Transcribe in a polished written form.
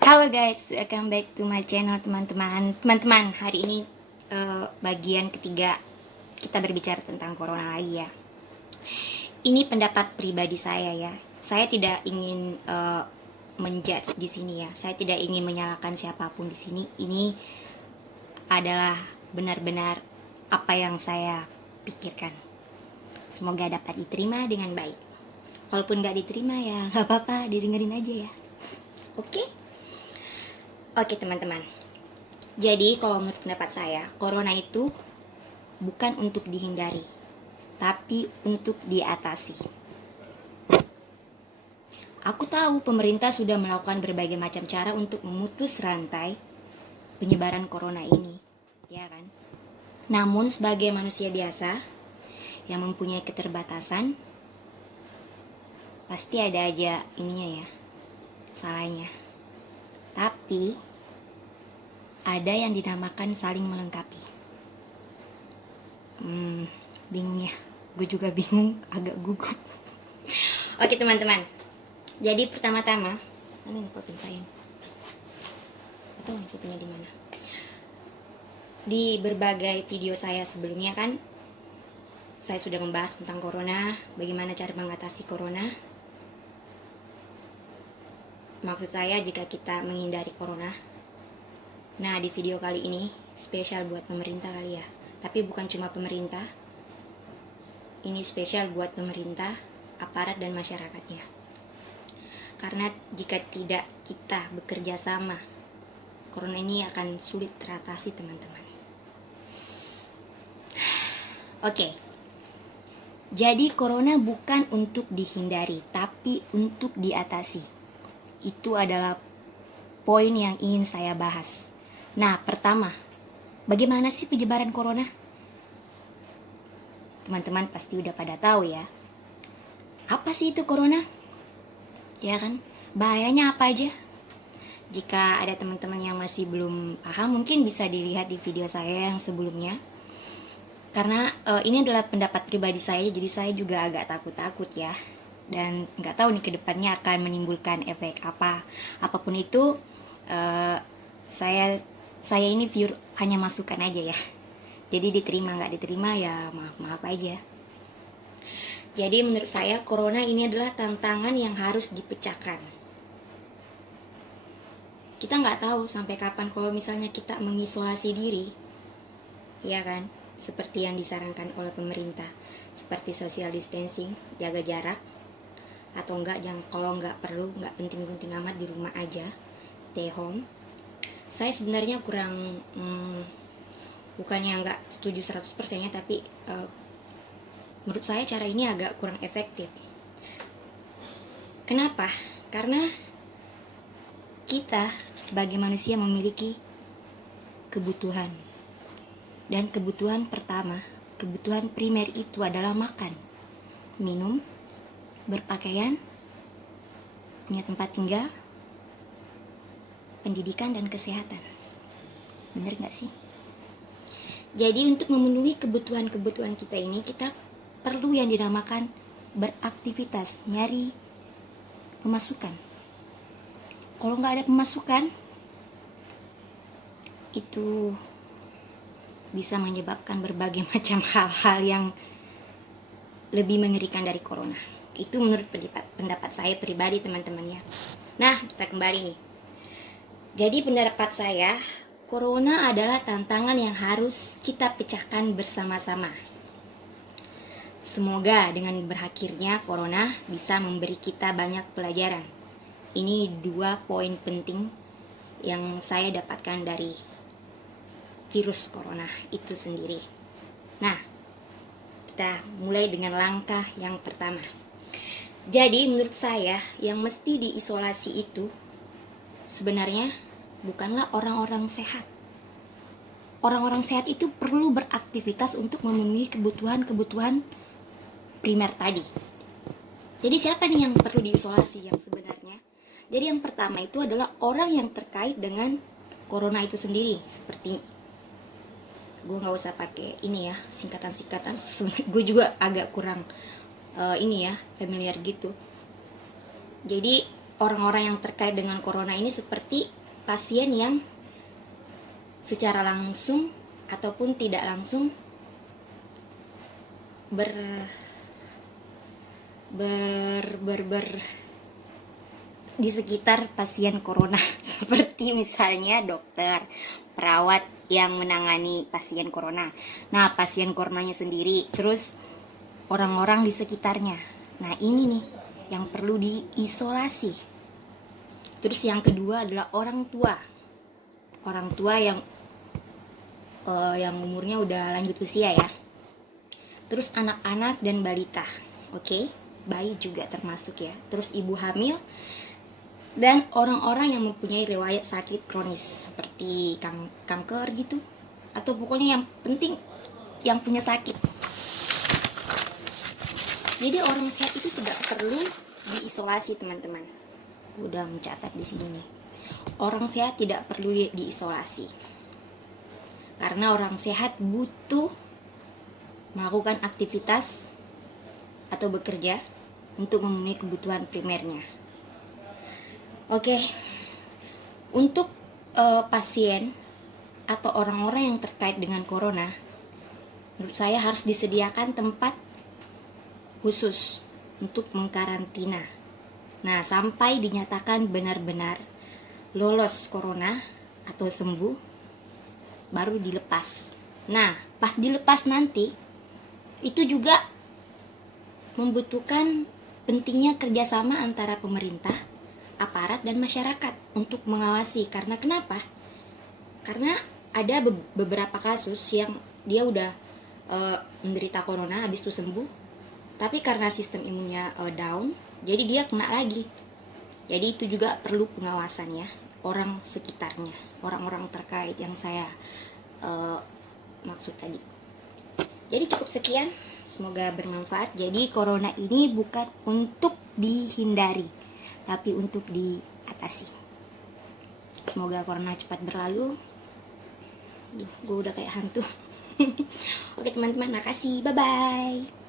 Halo guys, welcome back to my channel teman-teman. Teman-teman, hari ini bagian ketiga kita berbicara tentang corona lagi ya. Ini pendapat pribadi saya ya. Saya tidak ingin menjudge di sini ya. Saya tidak ingin menyalahkan siapapun di sini. Ini adalah benar-benar apa yang saya pikirkan. Semoga dapat diterima dengan baik. Walaupun nggak diterima ya nggak apa-apa, didengerin aja ya. Oke? Oke teman-teman. Jadi kalau menurut pendapat saya, corona itu bukan untuk dihindari, tapi untuk diatasi. Aku tahu pemerintah sudah melakukan berbagai macam cara untuk memutus rantai penyebaran corona ini, ya kan? Namun sebagai manusia biasa yang mempunyai keterbatasan, pasti ada aja ininya ya, salahnya. Tapi ada yang dinamakan saling melengkapi. Bingung ya, gue juga bingung, agak gugup. Oke teman-teman, jadi pertama-tama, mana nih kopi saya? Atau kopinya di mana? Di berbagai video saya sebelumnya kan, saya sudah membahas tentang corona, bagaimana cara mengatasi corona. Maksud saya jika kita menghindari corona. Nah, di video kali ini spesial buat pemerintah kali ya. Tapi bukan cuma pemerintah. Ini spesial buat pemerintah, aparat dan masyarakatnya. Karena jika tidak kita bekerja sama, corona ini akan sulit teratasi, teman-teman. Oke. Jadi corona bukan untuk dihindari, tapi untuk diatasi. Itu adalah poin yang ingin saya bahas. Nah, pertama, bagaimana sih penyebaran corona? Teman-teman pasti udah pada tahu ya. Apa sih itu corona? Ya kan? Bahayanya apa aja? Jika ada teman-teman yang masih belum paham, mungkin bisa dilihat di video saya yang sebelumnya. Karena ini adalah pendapat pribadi saya, jadi saya juga agak takut-takut ya. Dan nggak tahu nih kedepannya akan menimbulkan efek apa. Apapun itu, saya ini viewer hanya masukan aja ya. Jadi diterima nggak diterima ya maaf aja. Jadi menurut saya corona ini adalah tantangan yang harus dipecahkan. Kita nggak tahu sampai kapan kalau misalnya kita mengisolasi diri, ya kan? Seperti yang disarankan oleh pemerintah, seperti social distancing, jaga jarak, atau enggak jangan, kalau nggak perlu, nggak penting-penting amat, di rumah aja, stay home. Saya sebenarnya kurang bukannya nggak setuju 100% ya, tapi menurut saya cara ini agak kurang efektif. Kenapa? Karena kita sebagai manusia memiliki kebutuhan. Dan kebutuhan pertama, kebutuhan primer itu adalah makan, minum, berpakaian, punya tempat tinggal, pendidikan, dan kesehatan. Bener gak sih? Jadi untuk memenuhi kebutuhan-kebutuhan kita ini, kita perlu yang dinamakan beraktivitas, nyari pemasukan. Kalau nggak ada pemasukan, itu bisa menyebabkan berbagai macam hal-hal yang lebih mengerikan dari corona. Itu menurut pendapat saya pribadi, teman-teman ya. Nah, kita kembali nih. Jadi pendapat saya, corona adalah tantangan yang harus kita pecahkan bersama-sama. Semoga dengan berakhirnya corona bisa memberi kita banyak pelajaran. Ini 2 poin penting yang saya dapatkan dari virus corona itu sendiri. Nah, kita mulai dengan langkah yang pertama. Jadi menurut saya yang mesti diisolasi itu sebenarnya bukanlah orang-orang sehat. Orang-orang sehat itu perlu beraktivitas untuk memenuhi kebutuhan-kebutuhan primer tadi. Jadi siapa nih yang perlu diisolasi yang sebenarnya? Jadi yang pertama itu adalah orang yang terkait dengan corona itu sendiri. Seperti, gue nggak usah pakai ini ya, singkatan-singkatan, gue juga agak kurang ini ya, familiar gitu. Jadi orang-orang yang terkait dengan corona ini seperti pasien yang secara langsung ataupun tidak langsung di sekitar pasien corona seperti misalnya dokter, perawat yang menangani pasien corona. Nah, pasien coronanya sendiri, terus orang-orang di sekitarnya. Nah, ini nih yang perlu diisolasi. Terus yang kedua adalah orang tua. Orang tua yang umurnya udah lanjut usia ya. Terus anak-anak dan balita. Oke? Bayi juga termasuk ya. Terus ibu hamil dan orang-orang yang mempunyai riwayat sakit kronis seperti kanker gitu, atau pokoknya yang penting yang punya sakit. Jadi orang sehat itu tidak perlu diisolasi, teman-teman. Udah mencatat di sini nih. Orang sehat tidak perlu diisolasi. Karena orang sehat butuh melakukan aktivitas atau bekerja untuk memenuhi kebutuhan primernya. Oke. Untuk pasien atau orang-orang yang terkait dengan corona, menurut saya harus disediakan tempat khusus untuk mengkarantina. Nah, sampai dinyatakan benar-benar lolos corona atau sembuh, baru dilepas. Nah, pas dilepas nanti, itu juga membutuhkan pentingnya kerjasama antara pemerintah, aparat, dan masyarakat untuk mengawasi. Karena kenapa? Karena ada beberapa kasus yang dia udah menderita corona, habis itu sembuh, tapi karena sistem imunnya down, jadi dia kena lagi. Jadi itu juga perlu pengawasan ya, orang sekitarnya, orang-orang terkait yang saya maksud tadi. Jadi cukup sekian, semoga bermanfaat. Jadi corona ini bukan untuk dihindari, tapi untuk diatasi. Semoga corona cepat berlalu. Gue udah kayak hantu. Oke teman-teman, makasih, bye-bye.